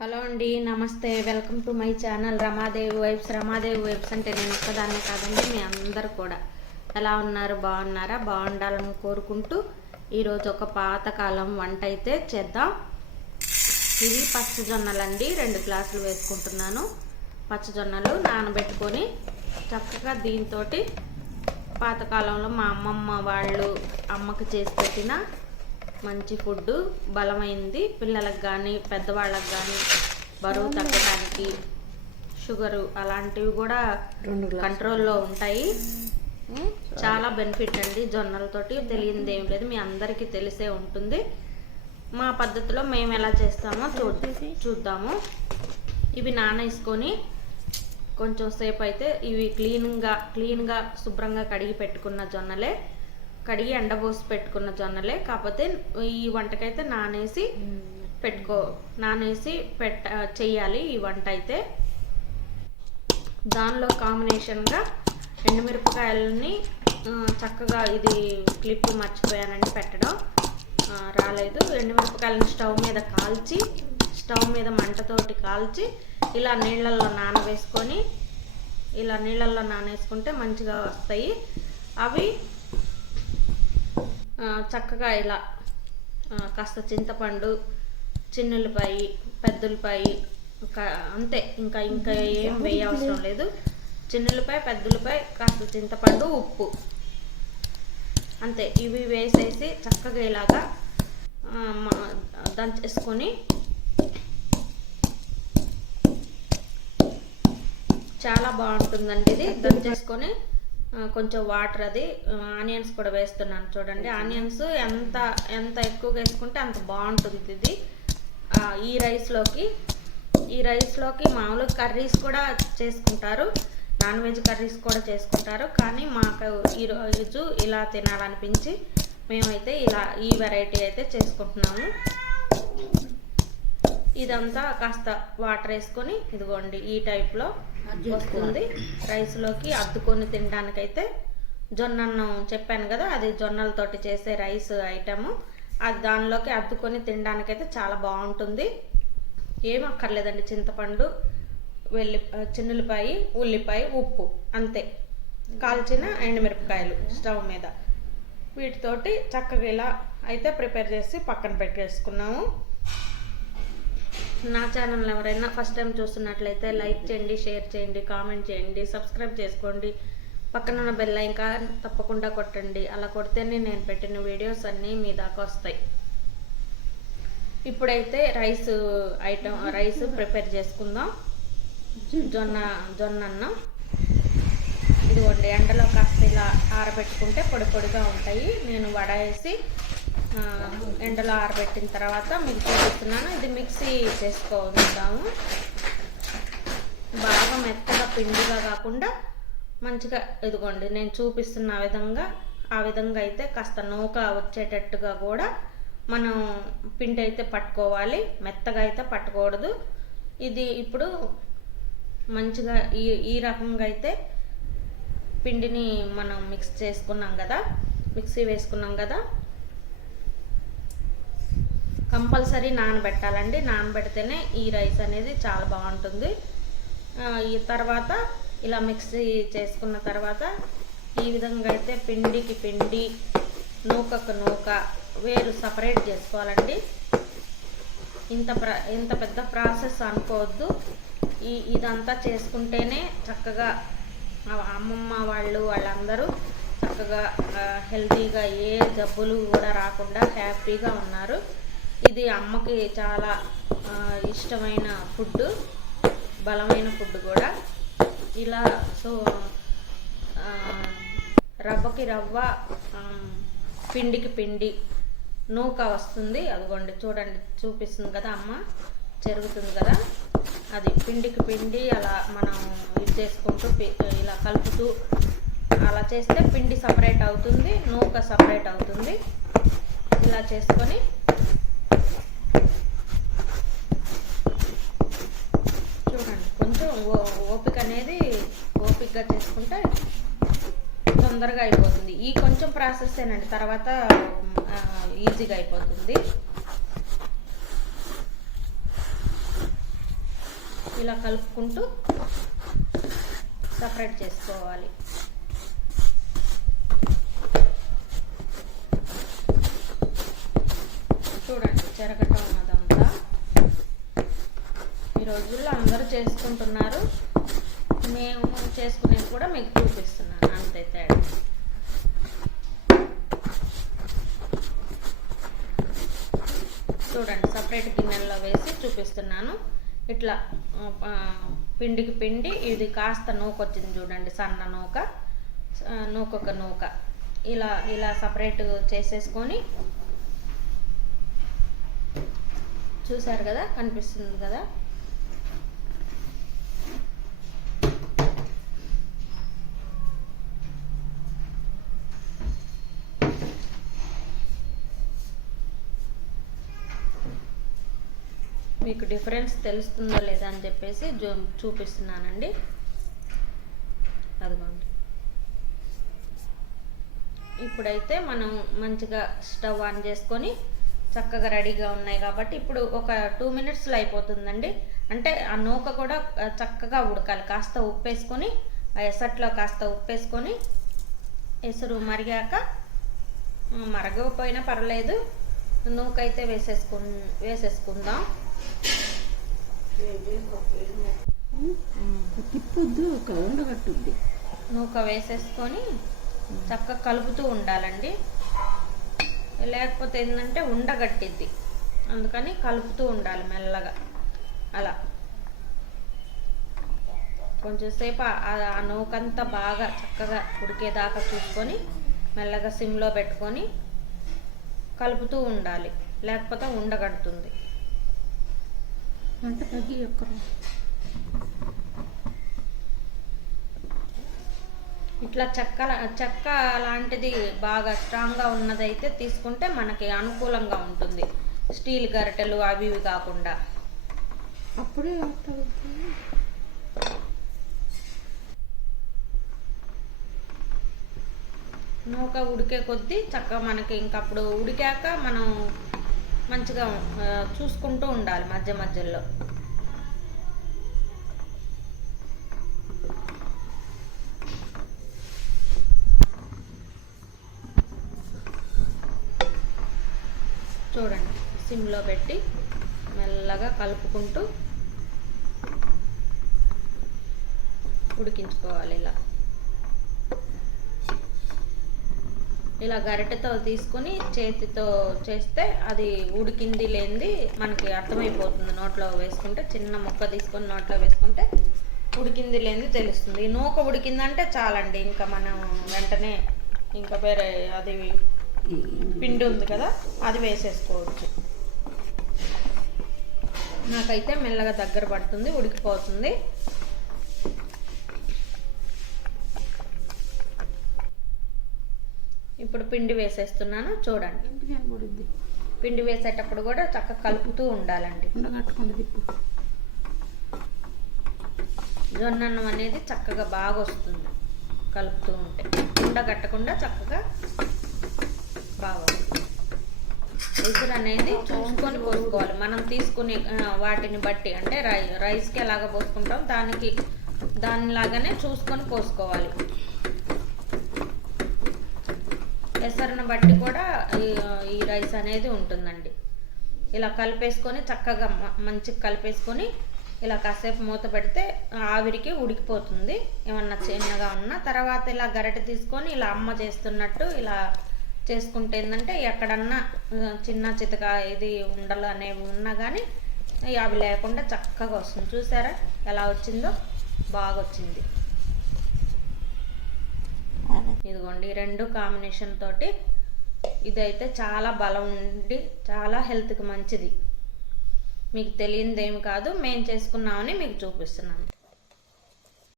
Hello అండి నమస్తే. Welcome to my channel Ramadevi vibes. Ramadevi vibes అంటే నేను ఒక్కదాన్నే కాదండి మీ అందరు కూడా. ఎలా ఉన్నారు? బాగున్నారా? బాగుండాలని కోరుకుంటూ ఈరోజు ఒక పాతకాలం వంట అయితే చేద్దాం. ఇవి పచ్చజొన్నలండి. రెండు గ్లాసులు వేసుకుంటున్నాను. పచ్చజొన్నలు నానబెట్టుకొని చక్కగా దీంతో పాతకాలంలో మా అమ్మమ్మ వాళ్ళు అమ్మకి చేసి పెట్టిన మంచి ఫుడ్ బలమైంది. పిల్లలకు కానీ పెద్దవాళ్ళకి కానీ బరువు తగ్గడానికి షుగరు అలాంటివి కూడా కంట్రోల్లో ఉంటాయి. చాలా బెనిఫిట్ అండి జొన్నలతోటి. తెలియంది ఏం లేదు. మీ అందరికీ తెలిసే ఉంటుంది. మా పద్ధతిలో మేము ఎలా చేస్తామో చూ చూద్దాము. ఇవి నానేసుకొని కొంచెం సేపు అయితే ఇవి క్లీన్గా క్లీన్గా శుభ్రంగా కడిగి పెట్టుకున్న జొన్నలే. కడిగి ఎండబోసి పెట్టుకున్న జొన్నలే. కాకపోతే ఈ వంటకైతే నానేసి పెట్టుకో నానేసి పెట్ట చెయ్యాలి ఈ వంట అయితే. దానిలో కాంబినేషన్గా ఎండుమిరపకాయలని చక్కగా ఇది క్లిప్ మర్చిపోయానండి పెట్టడం రాలేదు. ఎండుమిరపకాయలను స్టవ్ మీద కాల్చి స్టవ్ మీద మంటతోటి కాల్చి ఇలా నీళ్ళల్లో నానవేసుకొని ఇలా నీళ్ళల్లో నానేసుకుంటే మంచిగా వస్తాయి. అవి చక్కగా ఇలా కాస్త చింతపండు చిన్నులపాయి పెద్దలపాయి అంతే. ఇంకా ఇంకా ఏం వేయ అవసరం లేదు. చిన్నులపై పెద్దలపై కాస్త చింతపండు ఉప్పు. అంతే. ఇవి వేసేసి చక్కగా ఇలాగా దంచేసుకొని చాలా బాగుంటుందండి ఇది. దంచేసుకొని కొంచెం వాటర్ అది ఆనియన్స్ కూడా వేస్తున్నాను చూడండి. ఆనియన్స్ ఎంత ఎంత ఎక్కువగా వేసుకుంటే అంత బాగుంటుంది ఇది. ఈ రైస్లోకి ఈ రైస్లోకి మామూలుగా కర్రీస్ కూడా చేసుకుంటారు. నాన్ వెజ్ కర్రీస్ కూడా చేసుకుంటారు. కానీ మాకు ఈ రోజు ఇలా తినాలనిపించి మేమైతే ఇలా ఈ వెరైటీ అయితే చేసుకుంటున్నాము. ఇదంతా కాస్త వాటర్ వేసుకొని ఇదిగోండి ఈ టైప్లో వస్తుంది. రైస్లోకి అద్దుకొని తినడానికైతే జొన్న అన్నం చెప్పాను కదా అది జొన్నలతోటి చేసే రైస్ ఐటము అది దానిలోకి అద్దుకొని తినడానికైతే చాలా బాగుంటుంది. ఏం అక్కర్లేదండి చింతపండు వెల్లి చిన్నులపాయి ఉల్లిపాయ ఉప్పు అంతే. కాల్చిన ఎండుమిరపకాయలు స్టవ్ మీద. వీటితోటి చక్కగా ఇలా అయితే ప్రిపేర్ చేసి పక్కన పెట్టేసుకున్నాము. నా ఛానల్ ఎవరైనా ఫస్ట్ టైం చూస్తున్నట్లయితే లైక్ చేయండి షేర్ చేయండి కామెంట్ చేయండి సబ్స్క్రైబ్ చేసుకోండి. పక్కన ఉన్న బెల్ ఇంకా తప్పకుండా కొట్టండి. అలా కొడితేనే నేను పెట్టిన వీడియోస్ అన్నీ మీ దాకా వస్తాయి. ఇప్పుడైతే రైస్ ఐటమ్ రైస్ ప్రిపేర్ చేసుకుందాం. జొన్న జొన్న అన్నం. ఇదిగోండి ఎండలో కాస్త ఇలా ఆరబెట్టుకుంటే పొడి పొడిగా ఉంటాయి. నేను వడ వేసి ఎండలో ఆరబెట్టిన తర్వాత మీకు చూపిస్తున్నాను ఇది మిక్సీ చేసుకోగలుగుతాము. బాగా మెత్తగా పిండిగా కాకుండా మంచిగా ఇదిగోండి నేను చూపిస్తున్న విధంగా ఆ విధంగా అయితే కాస్త నూక వచ్చేటట్టుగా కూడా మనం పిండి అయితే పట్టుకోవాలి. మెత్తగా అయితే పట్టకూడదు. ఇది ఇప్పుడు మంచిగా ఈ ఈ రకంగా అయితే పిండిని మనం మిక్స్ చేసుకున్నాం కదా మిక్సీ వేసుకున్నాం కదా కంపల్సరీ నానబెట్టాలండి. నానబెడితేనే ఈ రైస్ అనేది చాలా బాగుంటుంది. ఈ తర్వాత ఇలా మిక్సీ చేసుకున్న తర్వాత ఈ విధంగా అయితే పిండికి పిండి నూకకు నూక వేరు సపరేట్ చేసుకోవాలండి. ఇంత ప్ర ఇంత పెద్ద ప్రాసెస్ అనుకోవద్దు. ఈ ఇదంతా చేసుకుంటేనే చక్కగా అమ్మమ్మ వాళ్ళు వాళ్ళందరూ చక్కగా హెల్తీగా ఏ జబ్బులు కూడా రాకుండా హ్యాపీగా ఉన్నారు. ఇది అమ్మకి చాలా ఇష్టమైన ఫుడ్ బలమైన ఫుడ్ కూడా. ఇలా సో రవ్వకి రవ్వ పిండికి పిండి నూక వస్తుంది. అదిగోండి చూడండి చూపిస్తుంది కదా అమ్మ. జరుగుతుంది కదా. అది పిండికి పిండి అలా మనం ఇది చేసుకుంటూ ఇలా కలుపుతూ అలా చేస్తే పిండి సపరేట్ అవుతుంది నూక సపరేట్ అవుతుంది. ఇలా చేసుకొని చూడండి కొంచెం ఓ- ఓపిక అనేది ఓపికగా చేసుకుంటే తొందరగా అయిపోతుంది. ఈ కొంచెం ప్రాసెస్ ఏనండి తర్వాత ఈజీగా అయిపోతుంది. ఇలా కలుపుకుంటూ సపరేట్ చేసుకోవాలి. చూడండి చెరగటం రోజుల్లో అందరూ చేసుకుంటున్నారు. మేము చేసుకునేది కూడా మీకు చూపిస్తున్నాను. అంతే తేడా. చూడండి సపరేట్ గిన్నెల్లో వేసి చూపిస్తున్నాను. ఇట్లా పిండికి పిండి ఇది కాస్త నూక వచ్చింది చూడండి సన్న నూక. నూకొక నూక. ఇలా ఇలా సపరేట్ చేసేసుకొని చూసారు కదా? కనిపిస్తుంది కదా? మీకు డిఫరెన్స్ తెలుస్తుందో లేదా అని చెప్పేసి జూ చూపిస్తున్నానండి. అదిగోండి. ఇప్పుడైతే మనం మంచిగా స్టవ్ ఆన్ చేసుకొని చక్కగా రెడీగా ఉన్నాయి కాబట్టి ఇప్పుడు ఒక టూ మినిట్స్లో అయిపోతుందండి. అంటే ఆ నూక కూడా చక్కగా ఉడకాలి. కాస్త ఉప్పేసుకొని ఆ ఎసట్లో కాస్త ఉప్పు వేసుకొని ఎసురు మరిగాక మరగకపోయినా పర్లేదు. నూకైతే వేసేసుకు వేసేసుకుందాం. తిప్పొద్దు ఒక ఉండగట్టుద్ది నూక వేసేసుకొని చక్కగా కలుపుతూ ఉండాలండి. లేకపోతే ఏంటంటే ఉండగట్టిద్ది అందుకని కలుపుతూ ఉండాలి మెల్లగా. అలా. కొంచెంసేపు ఆ- ఆ నూకంతా బాగా చక్కగా ఉడికేదాకా చూసుకొని మెల్లగా సిమ్లో పెట్టుకొని కలుపుతూ ఉండాలి. లేకపోతే ఉండగడుతుంది తగ్గి ఇట్లా చెక్క చెక్క లాంటిది బాగా స్ట్రాంగ్గా ఉన్నదైతే తీసుకుంటే మనకి అనుకూలంగా ఉంటుంది. స్టీల్ గరిటెలు అవి ఇవి కాకుండా. అప్పుడే నూక ఉడికే కొద్దీ చక్కగా మనకి ఇంకప్పుడు ఉడికాక మనం మంచిగా చూసుకుంటూ ఉండాలి మధ్య మధ్యలో. చూడండి సిమ్లో పెట్టి మెల్లగా కలుపుకుంటూ ఉడికించుకోవాలి ఇలా. ఇలా గరిటెతో తీసుకుని చేతితో చేస్తే అది ఉడికింది లేనిది మనకి అర్థమైపోతుంది. నోట్లో వేసుకుంటే చిన్న ముక్క తీసుకొని నోట్లో వేసుకుంటే ఉడికింది లేనిది తెలుస్తుంది. నూక ఉడికిందంటే చాలండి. ఇంకా మనం వెంటనే ఇంకా వేరే అది పిండి ఉంది కదా అది వేసేసుకోవచ్చు. నాకైతే మెల్లగా దగ్గర పడుతుంది ఉడికిపోతుంది. ఇప్పుడు పిండి వేసేస్తున్నాను చూడండి. పిండి వేసేటప్పుడు కూడా చక్కగా కలుపుతూ ఉండాలండి. జొన్నన్నం అనేది చక్కగా బాగా వస్తుంది. కలుపుతూ ఉంటే. ఉండగట్టకుండా చక్కగా బాగా వస్తుంది. ఎసురు అనేది చూసుకొని పోసుకోవాలి మనం తీసుకునే వాటిని బట్టి అంటే రై రైస్కి ఎలాగ పోసుకుంటాం దానికి దానిలాగానే చూసుకొని పోసుకోవాలి. ఎసరును బట్టి కూడా ఈ- రైస్ అనేది ఉంటుందండి. ఇలా కలిపేసుకొని చక్కగా మంచిగా కలిపేసుకొని ఇలా కాసేపు మూత పెడితే ఆవిరికి ఉడికిపోతుంది. ఏమన్నా చిన్నగా ఉన్నా తర్వాత ఇలా గరటి తీసుకొని ఇలా అమ్మ చేస్తున్నట్టు ఇలా చేసుకుంటే ఏంటంటే ఎక్కడన్నా చిన్న చితక ఇది ఉండలు అనేవి ఉన్నా కానీ అవి లేకుండా చక్కగా వస్తుంది. చూసారా ఎలా వచ్చిందో? బాగా వచ్చింది ఇదిగోండి ఈ రెండు కాంబినేషన్ తోటి ఇదైతే చాలా బలం ఉండి చాలా హెల్త్కి మంచిది. మీకు తెలియనిదేమి కాదు మేము చేసుకున్నామని మీకు చూపిస్తున్నాను.